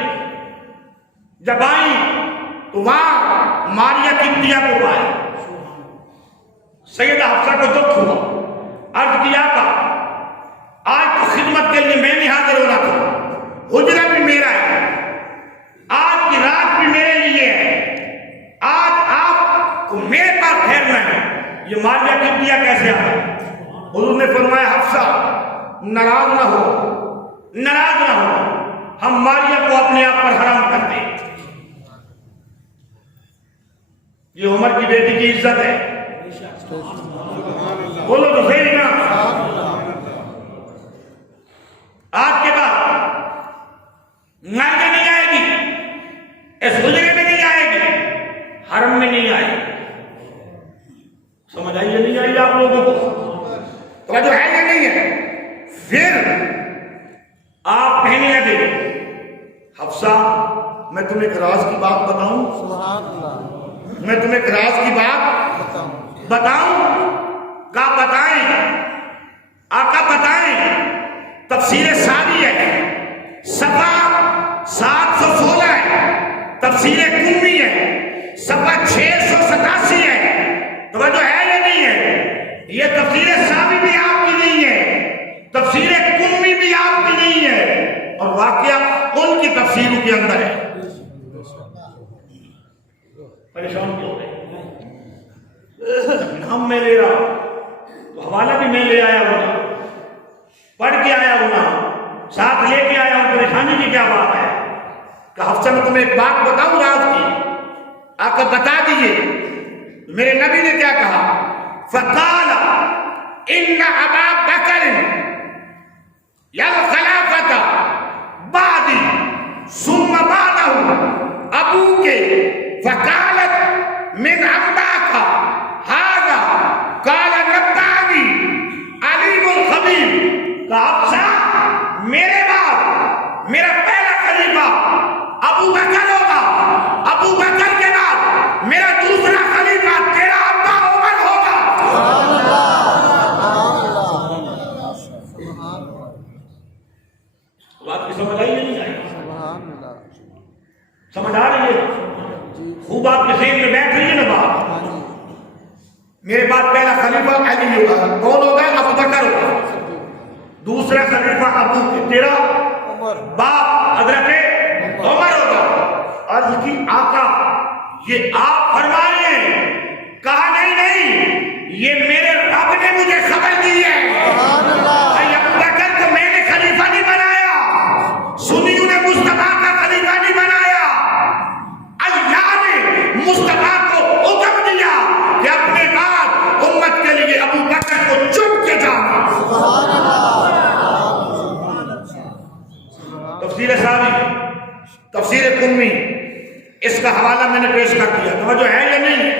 جب آئی تو وہاں ماریہ قبطیہ کو پائے. سیدہ حفصہ کو دکھ ہوا, عرض کیا تھا آج تو خدمت کے لیے میں نہیں حاضر ہونا تھا, حجرہ بھی میرا ہے, آج کی رات بھی میرے لیے ہے, آج آپ کو میرے پاس ٹھہرنا ہے. یہ ماریہ قبطیہ کیسے آیا؟ حضور نے فرمایا حفصہ ناراض نہ ہو, ناراض نہ ہو, ہم ماریہ کو اپنے آپ پر حرام کرتے ہیں. یہ عمر کی بیٹی کی عزت ہے. بولو تو صحیح نا. آج کے بعد ماریہ نہیں آئے گی, اس حجرے میں نہیں آئے گی, حرم میں نہیں آئے گی. سمجھ آئیے نہیں آئیے آپ لوگوں کو؟ تو جو ہے یا نہیں ہے؟ پھر آپ کہنے لگے حفصہ میں تمہیں ایک راز کی بات بتاؤں. سبحان اللہ. میں تمہیں ایک راز کی بات بتاؤں. کا بتائیں آقا بتائیں. تفسیر ساری ہے, صفحہ 716 ہے. تفسیر کمی ہے, صفحہ 687 ہے. توجہ ہے یا نہیں ہے؟ یہ تفسیر ساری بھی آپ کی نہیں ہے, تفسیر کمی بھی آپ کی نہیں ہے, اور واقعہ ان کی تفسیروں کے اندر ہے. پریشان کیوں ہے؟ نام میں لے رہا تو حوالہ بھی میں لے آیا ہوں, پڑھ کے آیا ہوں, ساتھ لے کے آیا ہوں. پریشانی کی کیا بات ہے؟ کہ حفصہ میں تمہیں ایک بات بتاؤں راز کی, آقا بتا دیجئے. میرے نبی نے کیا کہا؟ فقال ان ابا بکر یل خلافت بعدی ثم بعدہ فقالت من انباک ھذا قال نبانی علیم الخبیر. کہا حفصہ میرے بعد میرا پہلا خلیفہ ابو بکر ہوگا، ابو بکر کے بعد میرا دوسرا خلیفہ تیرا ابا عمر ہوگا. سبحان اللہ سبحان اللہ بات کی سمجھ آئی نہیں آئی؟ سبحان اللہ. سمجھ آ رہی ہے؟ جی خوب آپ کے ذہن میں بیٹھ رہی ہے نا بات. ہاں جی. میرے بعد پہلا خلیفہ علی ہوگا. کون ہوگا؟ ابو بکر ہوگا. دوسرا خلیفہ ابو تیرا عمر باپ حضرت عمر ہوگا. عرض کی آقا یہ آپ فرما رہے ہیں؟ کہا نہیں نہیں، یہ میرے رب نے مجھے خبر دی ہے. سبحان اللہ. بھائی ابو بکر کو میں نے خلیفہ نہیں بنایا، سنیوں نے مصطفیٰ کا خلیفہ نہیں بنایا. اللہ نے مصطفیٰ کو حکم دیا کہ اپنے بعد امت کے لیے ابو بکر کو چن کے جانا. سبحان اللہ. تفسیر صاحبی، تفسیر قمی، اس کا حوالہ میں نے پیش کر دیا. توجہ ہے یا نہیں ہے؟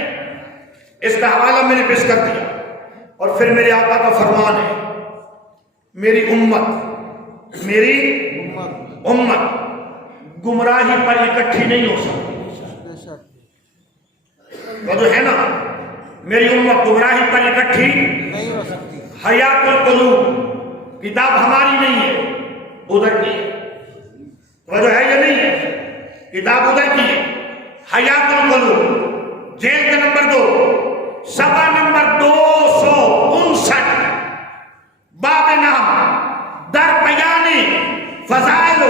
اس کا حوالہ میں نے پیش کر دیا. اور پھر میرے آقا کا فرمان ہے، میری امت امت گمراہی پر اکٹھی نہیں ہو سکتی. بے شک. توجہ ہے نا؟ میری امت گمراہی پر اکٹھی نہیں ہو سکتی. حیات القلوب کتاب ہماری نہیں ہے، ادھر کی ہے. توجہ ہے یا نہیں ہے؟ کتاب ادھر کی ہے. حیات القلوب جلد نمبر 2 صفحہ نمبر 259، باب نام در بیان فضائل و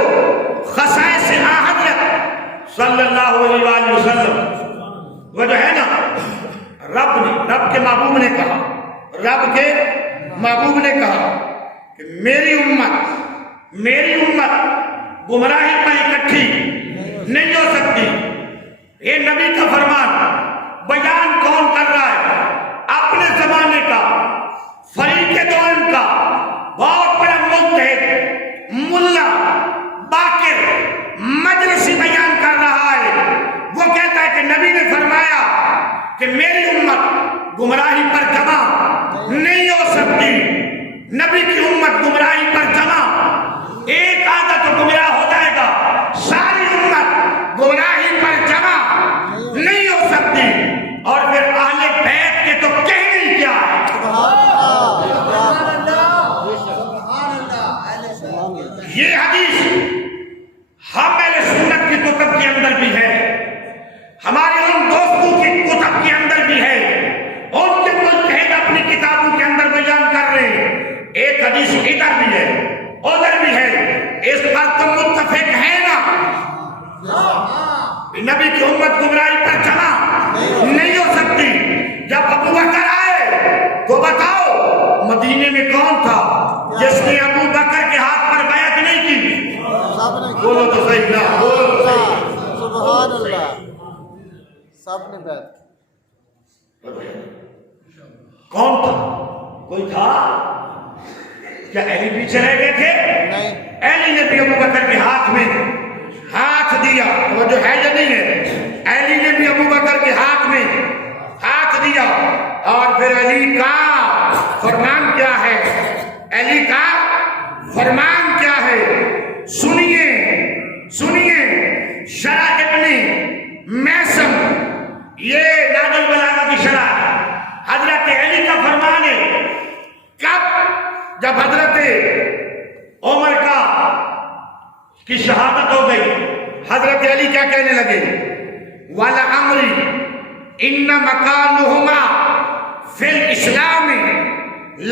خصائص حضرت صلی اللہ علیہ وآلہ وسلم. توجہ ہے نا؟ رب کے محبوب نے کہا، رب کے محبوب نے کہا کہ میری امت گمراہی پر اکٹھی نہیں ہو سکتی. یہ نبی کا فرمان. بیان کون کر رہا ہے؟ اپنے زمانے کا فریق دوم کا بہت بڑا مجتہد ملا باقر مجلسی بیان کر رہا ہے. وہ کہتا ہے کہ نبی نے فرمایا کہ میری امت گمراہی پر جمع نہیں ہو سکتی. نبی کی امت گمراہی پر جمع، ایک آدھا تو گمراہ ہو جائے گا، ساری امت گمراہی پر جمع نہیں ہو سکتی. اور پھر اہل بیت کے تو کہنے ہی کیا ہے. یہ حدیث ہم اہل سنت کی کتب کے اندر بھی ہے، ہمارے ان دوستوں کی کتب کے اندر بھی ہے، ان کے مجتہد اپنی کتابوں کے اندر بیان کر رہے ہیں. ایک حدیث ادھر بھی ہے ادھر بھی ہے. اس پر تم متفق ہے نا؟ نبی کی امت گمراہی پر جمع نہیں ہو سکتی. جب ابو بکر آئے تو بتاؤ مدینے میں کون تھا جس نے ابو بکر کے ہاتھ پر بیعت نہیں کی؟ بولو تو صحیح نا، بولو تو صحیح. سبحان اللہ. سب نے بیعت کی. کون تھا؟ کوئی تھا؟ کیا علی پیچھے رہ گئے تھے؟ نہیں. علی نے بھی ابو بکر کے ہاتھ میں ہاتھ دیا. وہ جو ہے یا نہیں ہے؟ علی نے بھی ابو بکر کے ہاتھ میں ہاتھ دیا. اور پھر علی کا فرمان کیا ہے؟ علی کا فرمان کیا ہے؟ سنیے شرح ابن میسم، یہ نہج البلاغہ کی شرح. حضرت علی کا فرمان ہے. کب؟ جب حضرت عمر کی شہادت ہو گئی، حضرت علی کیا کہنے لگے؟ وَلَعَمْرِ إِنَّ مَكَانُهُمَا فِي الْإِسْلَامِ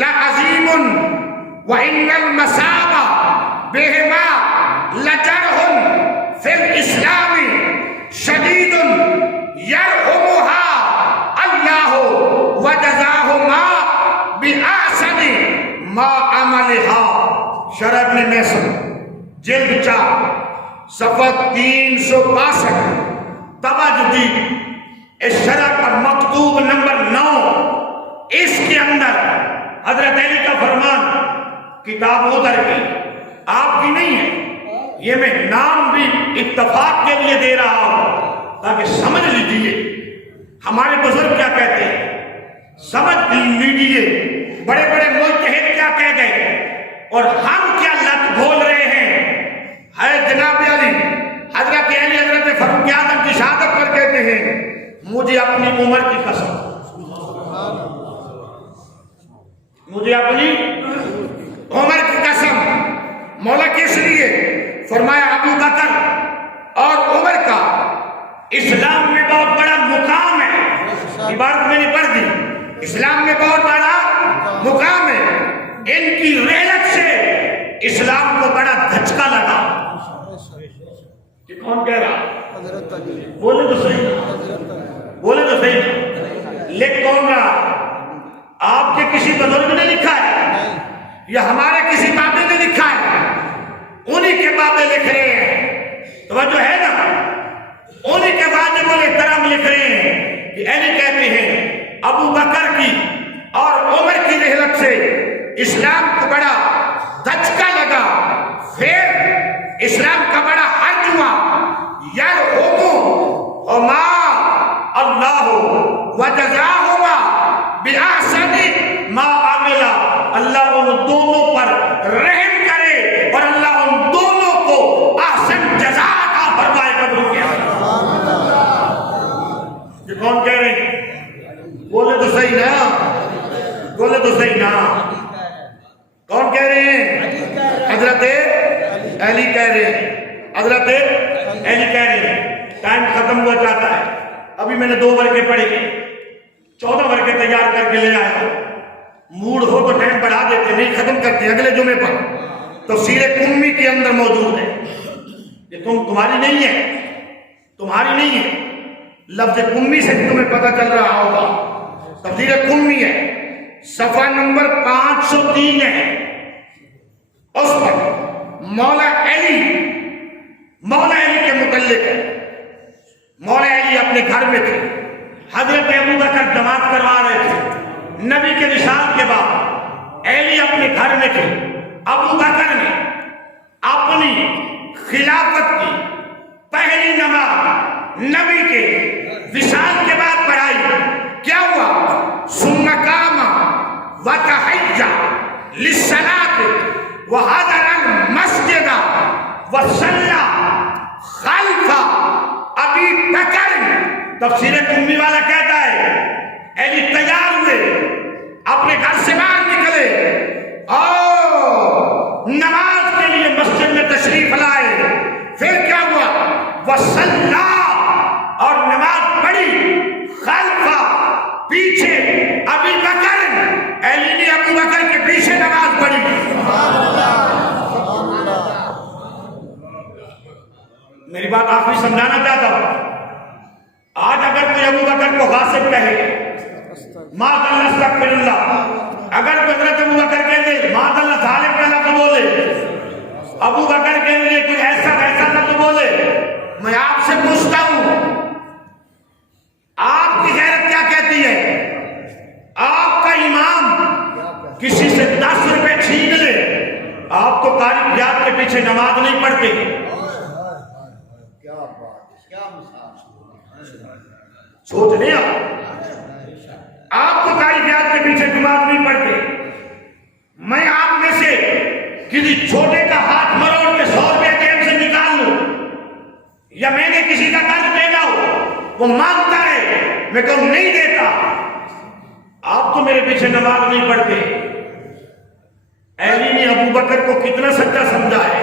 لَعَظِيمٌ وَإِنَّ الْمَسَابَ بِهِمَا لَجَرْحٌ فِي الْإِسْلَامِ شَدِيدٌ يَرْحُمُهَا اللَّهُ وَجَزَاهُمَا بِأَحْسَنِ مَا عَمَلِهَا. شرح ابن میسم جلد 4 صفحہ 362. توجہ دی، اس شرح کا مکتوب نمبر 9، اس کے اندر حضرت علی کا فرمان. کتاب ادھر کی، آپ کی نہیں ہے. یہ میں نام بھی اتفاق کے لیے دے رہا ہوں. تاکہ سمجھ لیجیے ہمارے بزرگ کیا کہتے ہیں، سمجھ لیجیے بڑے بڑے مجتہد کیا کہہ گئے اور ہم کیا لت بول رہے ہیں۔ ہے جناب علی، حضرت علی حضرت فاروق اعظم کی شہادت پر کہتے ہیں مجھے اپنی عمر کی قسم، مجھے اپنی عمر کی قسم، مولا کس لیے؟ فرمایا ابو بکر اور عمر کا اسلام میں بہت بڑا مقام ہے، عبارت میں نے پڑھ دی، اسلام میں بہت بڑا مقام ہے، ان کی رحلت سے اسلام کو بڑا دھچکا لگا۔ یہ کون کہہ رہا؟ حضرت علی، بولے تو صحیح، حضرت علی، بولے تو صحیح، لکھ کون رہا؟ آپ کے کسی بزرگ نے لکھا ہے یا ہمارے کسی بابے نے لکھا ہے؟ انہی کے بابے لکھ رہے ہیں، توجہ ہے نا، انہی کے واجب الاحترام لکھ رہے ہیں کہ علی کہتے ہیں ابو بکر کی اور عمر کی رحلت سے اسلام کو بڑا دھچکا لگا، پھر اسلام کا بڑا حرج ہوا، یرحمو وما اللہ وجزاہما بِأَحْسَنِ مَا عَمِلَ، اللہ ان دونوں پر رحم کرے اور اللہ ان دونوں کو احسن جزا عطا فرمائے۔ قبول کیا؟ یہ کون کہہ رہے ہیں؟ بولے تو صحیح نا، بولے تو صحیح نا، کون کہہ رہے ہیں؟ حضرت علی کہہ رہے ہیں، حضرت علی کہہ رہے ہیں۔ ٹائم ختم ہوا جاتا ہے، ابھی میں نے 2 ورقے پڑھے، 14 ورقے تیار کر کے لے آیا، موڈ ہو تو ٹائم بڑھا دیتے، نہیں ختم کرتے اگلے جمعے پر۔ تفسیر کمی کے اندر موجود ہے، یہ تمہاری نہیں ہے، تمہاری نہیں ہے، لفظ کمی سے تمہیں پتہ چل رہا ہوگا، تفسیر کمی ہے، صفحہ نمبر 503 ہے، اس پر مولا علی کے متعلق ہے۔ مولا علی اپنے گھر میں تھے، حضرت ابو بکر جماعت کروا رہے تھے، نبی کے وصال کے بعد علی اپنے گھر میں تھے، ابو بکر نے اپنی خلافت کی پہلی نماز نبی کے وصال کے بعد پڑھائی، کیا ہوا؟ ثم قام وتحجّ للصلاة وحضر المسجد وصلى خلف ابی بکر۔ تفسیر کمی والا کہتا ہے علی تیار ہوئے، اپنے گھر سے باہر نکلے اور نماز کے لیے مسجد میں تشریف لائے، پھر کیا ہوا؟ وصلى، اور نماز پڑھی، خلف، پیچھے ابی بکر، علی نے ابو بکر کے پیچھے نماز پڑھی۔ میری بات آخری سمجھانا چاہتا ہوں، آج اگر کوئی ابو بکر کو غاصب کہے، ماذ اللہ استغفر اللہ، اگر کوئی حضرت ابو بکر کہہ دے ماذ اللہ ظالم کا لفظ بولے، ابو بکر کے لیے کوئی ایسا ویسا لفظ بولے، میں آپ سے پوچھتا ہوں آپ کی غیرت کیا کہتی ہے؟ آپ کا امام کسی سے 10 روپے چھین لے، آپ تو قاری بیات کے پیچھے نماز نہیں پڑھتے۔ سوچ لیں آپ تو قاری بیات کے پیچھے نماز نہیں پڑھتے، میں آپ میں سے کسی چھوٹے کا ہاتھ مروڑ کے 100 روپے جیب سے نکال لوں، یا میں نے کسی کا قرض دینا ہو، وہ مانگتا ہے، میں کہوں نہیں دیتا، آپ تو میرے پیچھے نماز نہیں پڑھتے۔ علی نے ابو بکر کو کتنا سچا سمجھا ہے،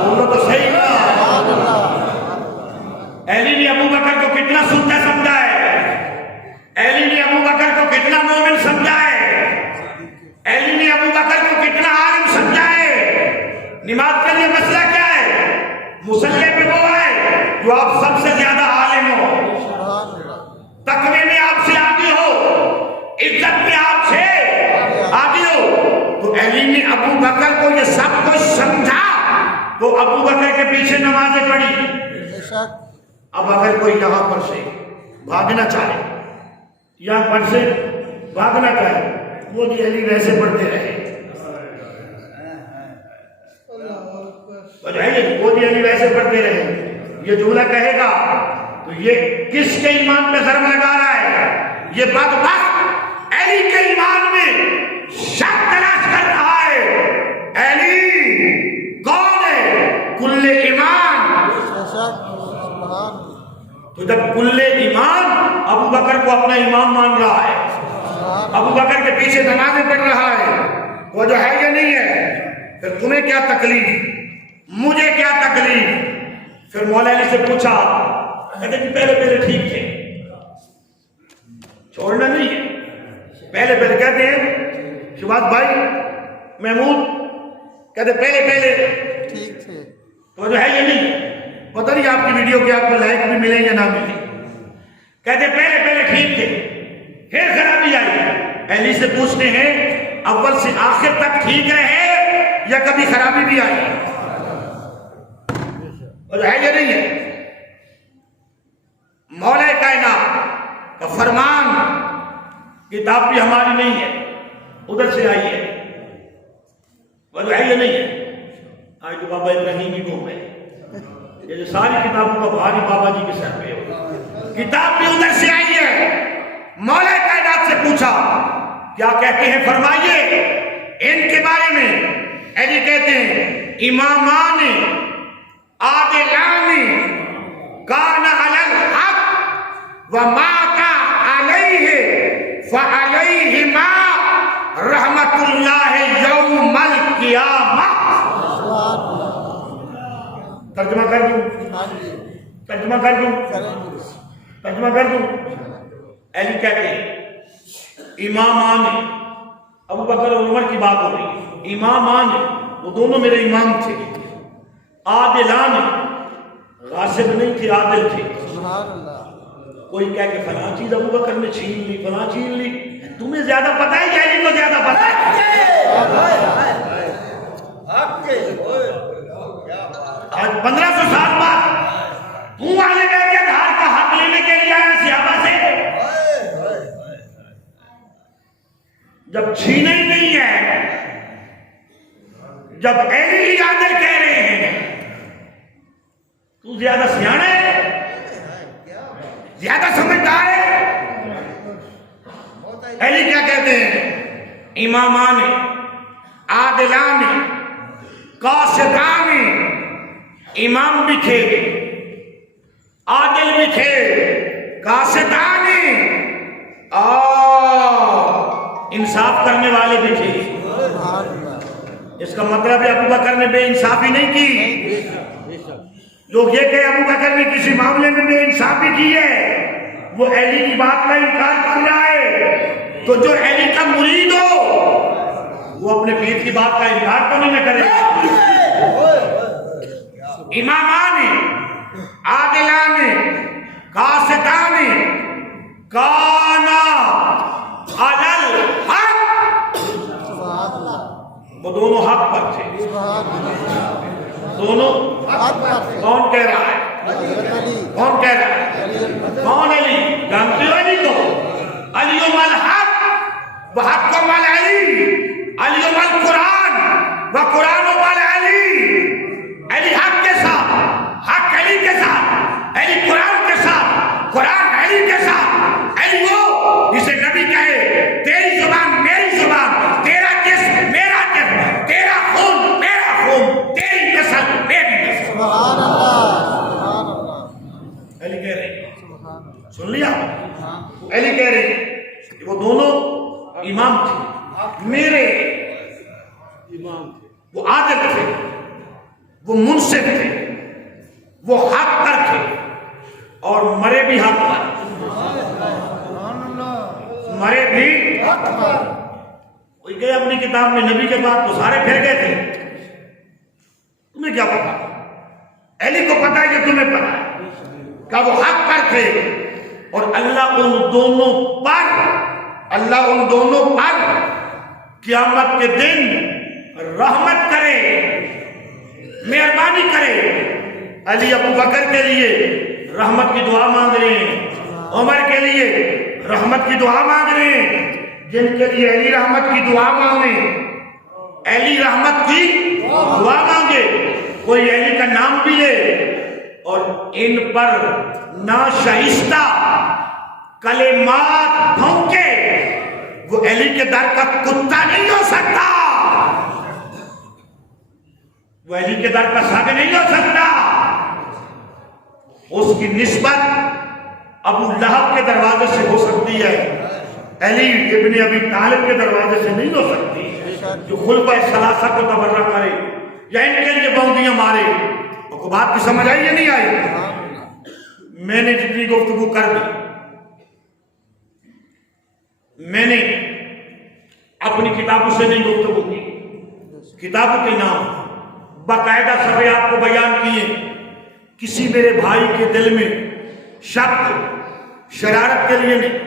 بولو تو صحیح نا، علی نے ابو بکر کو کتنا سچا سمجھا ہے، علی نے ابو بکر کو کتنا مومن سمجھا ہے، علی نے ابو بکر کو کتنا عالم سمجھا ہے۔ نماز کے لیے مسئلہ کیا ہے؟ مصلی پہ وہ ہے جو آپ سب سے زیادہ عالم ہو، تقوی میں آپ سے آگے ہو، عزت میں آپ سے آگے ہو۔ تو علی نے ابو بکر کو یہ سب کچھ سمجھا تو ابو بکر کے پیچھے نمازیں پڑھی۔ اب اگر کوئی یہاں پر سے بھاگنا چاہے، یہاں پر سے بھاگنا چاہے، وہ جی علی ویسے پڑھتے رہے، وہ جی علی ویسے پڑھتے رہے، یہ جملہ کہے گا تو یہ کس کے ایمان پہ ضرب لگا رہا ہے؟ یہ بدبخت علی کے ایمان میں شک تلاش کر رہا ہے۔ علی کون ہے؟ کل ایمان۔ تو جب کل ایمان ابو بکر کو اپنا امام مان رہا ہے، ابو بکر کے پیچھے نمازیں پڑھ رہا ہے، وہ جو ہے یہ نہیں ہے، پھر تمہیں کیا تکلیف، مجھے کیا تکلیف؟ پھر مولا علی سے پوچھا، کہتے کہ پہلے ٹھیک تھے، چھوڑنا نہیں ہے، پہلے کہتے ہیں شباز بھائی محمود کہتے پہلے ٹھیک تھے، تو جو ہے یہ نہیں، پتہ نہیں آپ کی ویڈیو کے آپ کو لائک بھی ملے یا نہ ملے، کہتے پہلے ٹھیک تھے، پھر خرابی آئی۔ علی سے پوچھتے ہیں اول سے آخر تک ٹھیک رہے یا کبھی خرابی بھی آئی؟ اور ہے یہ نہیں ہے، مولا کائنات کا فرمان، کتاب بھی ہماری نہیں ہے، ادھر سے آئی ہے، اور ہے یہ نہیں ہے۔ آج تو بابا ابراہیم ہی گھوم گئے، یہ جو ساری کتابوں کا بھاری بابا جی کے سر پہ ہو، کتاب بھی ادھر سے آئی ہے۔ مولا کائنات سے پوچھا کیا کہتے ہیں؟ فرمائیے ان کے بارے میں۔ علی کہتے ہیں امامان عادلان کان علی الحق ومات علیہ فعلیہما رحمت اللہ یوم القیامہ۔ ترجمہ کر دوں؟ ترجمہ کر دوں؟ ترجمہ کر دوں؟ علی کہتے ہیں امامان، ابو بکر اور عمر کی بات ہو رہی ہے، امامان وہ دونوں میرے امام تھے، عادلان غاصب نہیں تھے، عادل تھے۔ کوئی کہہ کہ فلاں چیز ابو بکر نے چھین لی، فلاں چھین لی، تمہیں زیادہ پتہ ہے یا علی کو زیادہ پتہ ہے؟ آج 1500 سال بعد تو والے بیت کے دھار کا حق لینے کے لیے آیا صحابہ سے، جب چھینا ہی نہیں ہے، جب علی عادل کہہ رہے ہیں، تو زیادہ سیانا ہے، زیادہ سمجھدار ہے۔ علی کیا کہتے ہیں؟ امامان عادلان قاصدان، امام بھی تھے، عادل بھی تھے، قاصدان اور انصاف کرنے والے بھی تھے۔ اس کا مطلب ہے ابو بکر نے بے انصافی نہیں کی۔ لوگ یہ کہ ابو بکر نے کسی معاملے میں بے انصافی کی ہے، وہ علی کی بات کا انکار کر رہا ہے، تو جو علی کا مرید ہو وہ اپنے پیر کی بات کا انکار تو نہیں کرے گا۔ امامان عادلان قاصدان کانا علی الحق، وہ دونوں حق پر تھے، دونوں کون کہہ رہا ہے؟ کون کہہ رہا ہے؟ کون علی؟ جانتے ہو علی کو؟ علی الحق و حق مال علی، علی القرآن و قرآن مال علی۔ علی حق کے ساتھ، حق علی کے ساتھ، علی قرآن کے ساتھ، قرآن علی کے ساتھ۔ علی وہ جسے نبی کہے تیری زبان میری زبان، تیرا جسم میرا جسم، تیرا خون میرا خون، تیری نسل میری نسل۔ سبحان اللہ، سبحان اللہ۔ علی کہہ رہے، سن لیا؟ علی کہہ رہے کہ وہ دونوں امام تھے، میرے امام تھے، وہ عادل تھے، وہ منصف تھے، وہ حق پر تھے، اور مرے بھی حق پر، مرے بھی حق پر۔ کوئی گئے اپنی کتاب میں نبی کے بعد تو سارے پھر گئے تھے، تمہیں کیا پتا؟ علی کو پتا ہے کہ تمہیں پتا ہے کہ وہ حق پر تھے، اور اللہ ان دونوں پر قیامت کے دن رحمت کرے، مہربانی کرے۔ علی ابو بکر کے لیے رحمت کی دعا مانگ رہے ہیں، عمر کے لیے رحمت کی دعا مانگ رہے ہیں، جن کے لیے علی رحمت کی دعا مانگے، علی رحمت کی دعا مانگے، کوئی علی کا نام بھی لے اور ان پر ناشائستہ کلمات پھونکے، وہ علی کے در کا کتا نہیں ہو سکتا، وہ علی کے در کا ساگے نہیں ہو سکتا۔ اس کی نسبت ابو لہب کے دروازے سے ہو سکتی ہے، علی ابن ابی طالب کے دروازے سے نہیں ہو سکتی، جو خلفائے ثلاثہ کو تبرہ کرے یا ان کے لیے بوندیاں مارے۔ کو بات کی سمجھ آئی یا نہیں آئی؟ میں نے جتنی گفتگو کر دی، میں نے اپنی کتابوں سے نہیں گفتگو کی، کتابوں کے نام باقاعدہ صفحے آپ کو بیان کیے۔ کسی میرے بھائی کے دل میں شک شرارت کے لیے نہیں،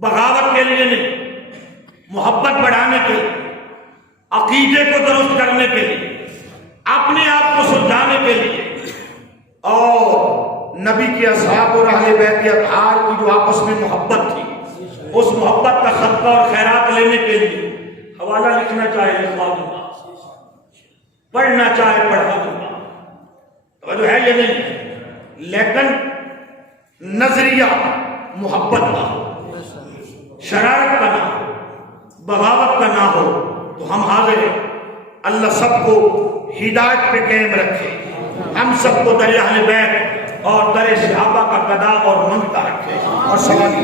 بغاوت کے لیے نہیں، محبت بڑھانے کے لیے، عقیدے کو درست کرنے کے لیے، اپنے آپ کو سلجھانے کے لیے، اور نبی کے اصحاب اور اہل بیت اطہار کی جو آپس میں محبت تھی، اس محبت کا صدقہ اور خیرات لینے کے لیے حوالہ لکھنا چاہے لکھوا دوں گا، پڑھنا چاہے پڑھا دوں گا، توجہ ہے یہ نہیں، لیکن نظریہ محبت کا، شرارت کا نہ ہو، بغاوت کا نہ ہو، تو ہم حاضر ہیں۔ اللہ سب کو ہدایت پہ قائم رکھے، ہم سب کو در اہل بیت اور در صحابہ کا گدا اور منگتا رکھے، اور سوال